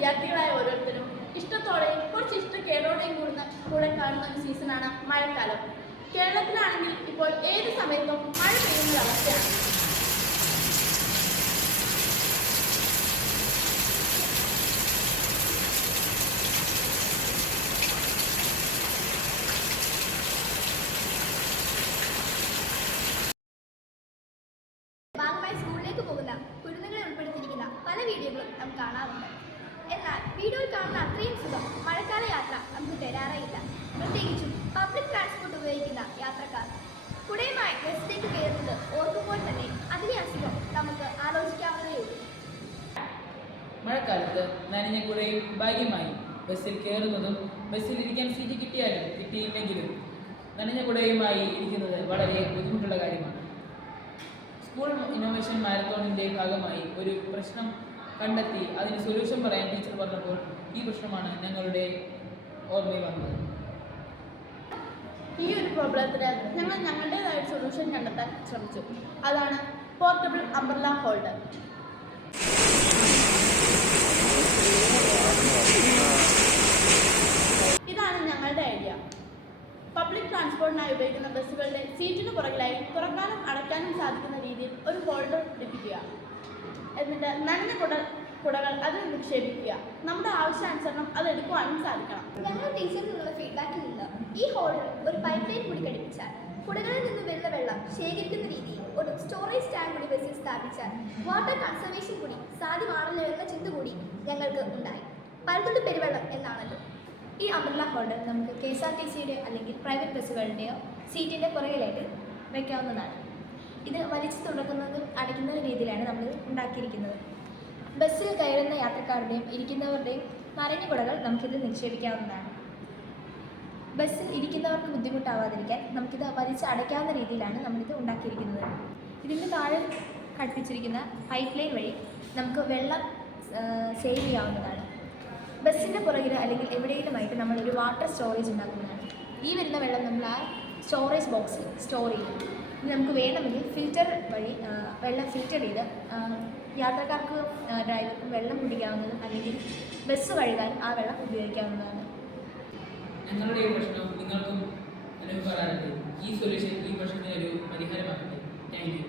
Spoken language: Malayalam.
വിദ്യാർത്ഥികളായ ഓരോരുത്തരും ഇഷ്ടത്തോടെയും കുറച്ച് ഇഷ്ടക്കേടോടെയും കൂടെ കാണുന്ന ഒരു സീസണാണ് മഴക്കാലം. കേരളത്തിലാണെങ്കിൽ ഇപ്പോൾ ഏത് സമയത്തും മഴ പെയ്യുന്ന അവസ്ഥയാണ്. ഭാഗമായി സ്കൂളിലേക്ക് പോകുന്ന കുരുന്നുകളെ ഉൾപ്പെടുത്തിയിരിക്കുന്ന പല വീഡിയോകളും നാം കാണാറുണ്ട്. എന്നാൽ വീഡിയോയിൽ കാണുന്ന അത്രയും സുഖം മഴക്കാല യാത്ര നമുക്ക് തരാറേയില്ല. പ്രത്യേകിച്ചും പബ്ലിക് ട്രാൻസ്പോർട്ട് ഉപയോഗിക്കുന്ന യാത്രക്കാർ കുടയുമായി ബസ്സിലേക്ക് കയറുന്നത് ഓർക്കുമ്പോൾ തന്നെ അതിലെ അസുഖം നമുക്ക് ആലോചിക്കാവുന്നതേയുള്ളൂ. മഴക്കാലത്ത് നനഞ്ഞ കുടയും ബാഗുമായി ബസ്സിൽ കയറുന്നതും ബസ്സിൽ ഇരിക്കാൻ സീറ്റ് കിട്ടിയാലും കിട്ടിയില്ലെങ്കിലും നനഞ്ഞ കുടയുമായി ഇരിക്കുന്നത് വളരെ ബുദ്ധിമുട്ടുള്ള കാര്യമാണ്. സ്കൂൾ ഇന്നോവേഷൻ മാരത്തോണിൻ്റെ ഭാഗമായി ഒരു പ്രശ്നം കണ്ടെത്തി അതിന് സൊല്യൂഷൻ പറയാൻ ടീച്ചർ പറഞ്ഞപ്പോൾ ഈ പ്രശ്നമാണ് ഞങ്ങളുടെ ഓർമ്മയിൽ വന്നത്. ഈ ഒരു പ്രോബ്ലത്തിന് ഞങ്ങൾ ഞങ്ങളുടേതായ സൊല്യൂഷൻ കണ്ടെത്താൻ ശ്രമിച്ചു. അതാണ് പോർട്ടബിൾ അംബ്രല്ല ഹോൾഡർ. ഇതാണ് ഞങ്ങളുടെ ഐഡിയ. പബ്ലിക് ട്രാൻസ്പോർട്ടിനായി ഉപയോഗിക്കുന്ന ബസ്സുകളുടെ സീറ്റിന് പുറകിലായി തുറക്കാനും അടയ്ക്കാനും സാധിക്കുന്ന രീതിയിൽ ഒരു ഹോൾഡർ പിടിപ്പിക്കുക. എന്നിട്ട് നനഞ്ഞ കുടകൾ അതിൽ നിക്ഷേപിക്കുക. നമ്മുടെ ആവശ്യാനുസരണം അത് എടുക്കുവാനും സാധിക്കണം. ഞങ്ങൾ ടീച്ചറിൽ നിന്നുള്ള ഫീഡ്ബാക്കിൽ നിന്ന് ഈ ഹോൾഡർ ഒരു പൈപ്പ് ലൈൻ കൂടി ഘടിപ്പിച്ചാൽ കുടകളിൽ നിന്ന് വരുന്ന വെള്ളം ശേഖരിക്കുന്ന രീതിയിൽ ഒരു സ്റ്റോറേജ് ടാങ്ക് കൂടി ബസ്സിൽ സ്ഥാപിച്ചാൽ വാട്ടർ കൺസർവേഷൻ കൂടി സാധ്യമാണല്ലോ എന്ന ചിന്ത കൂടി ഞങ്ങൾക്ക് ഉണ്ടായി. പലതുണ്ട് പെരുവെള്ളം എന്നാണല്ലോ. ഈ അംബ്രല്ല ഹോൾഡർ നമുക്ക് KSRTCയുടെ അല്ലെങ്കിൽ പ്രൈവറ്റ് ബസ്സുകളുടെയോ സീറ്റിൻ്റെ പുറകിലായിട്ട് വയ്ക്കാവുന്നതാണ്. ഇത് വലിച്ചു തുറക്കുന്നതും അടയ്ക്കുന്ന രീതിയിലാണ് നമ്മൾ ഉണ്ടാക്കിയിരിക്കുന്നത്. ബസ്സിൽ കയറുന്ന യാത്രക്കാരുടെയും ഇരിക്കുന്നവരുടെയും നനഞ്ഞ കുടകൾ നമുക്കിത് നിക്ഷേപിക്കാവുന്നതാണ്. ബസ്സിൽ ഇരിക്കുന്നവർക്ക് ബുദ്ധിമുട്ടാവാതിരിക്കാൻ നമുക്കിത് വലിച്ച് അടയ്ക്കാവുന്ന രീതിയിലാണ് നമ്മളിത് ഉണ്ടാക്കിയിരിക്കുന്നത്. ഇതിൻ്റെ താഴെ ഘടിപ്പിച്ചിരിക്കുന്ന പൈപ്പ് ലൈൻ വഴി നമുക്ക് വെള്ളം സേവ് ചെയ്യാവുന്നതാണ്. ബസ്സിൻ്റെ പുറകിൽ അല്ലെങ്കിൽ എവിടെയെങ്കിലുമായിട്ട് നമ്മളൊരു വാട്ടർ സ്റ്റോറേജ് ഉണ്ടാക്കുന്നതാണ്. ഈ വരുന്ന വെള്ളം നമ്മൾ ആ സ്റ്റോറേജ് ബോക്സിൽ സ്റ്റോർ ചെയ്യും. ഇത് നമുക്ക് വേണമെങ്കിൽ ഫിൽറ്റർ വഴി വെള്ളം ഫിൽറ്റർ ചെയ്ത് യാത്രക്കാർക്കും ഡ്രൈവർക്കും വെള്ളം കുടിക്കാവുന്നതും അല്ലെങ്കിൽ ബസ് കഴുകാൻ ആ വെള്ളം ഉപയോഗിക്കാവുന്നതാണ്. ഞങ്ങളുടെ ഈ പ്രശ്നം നിങ്ങൾക്കും അനുഭവപ്പെടാറുണ്ട്. ഈ സൊല്യൂഷൻ ഈ പ്രശ്നത്തിന് ഒരു പരിഹാരമാകട്ടെ. Thank you.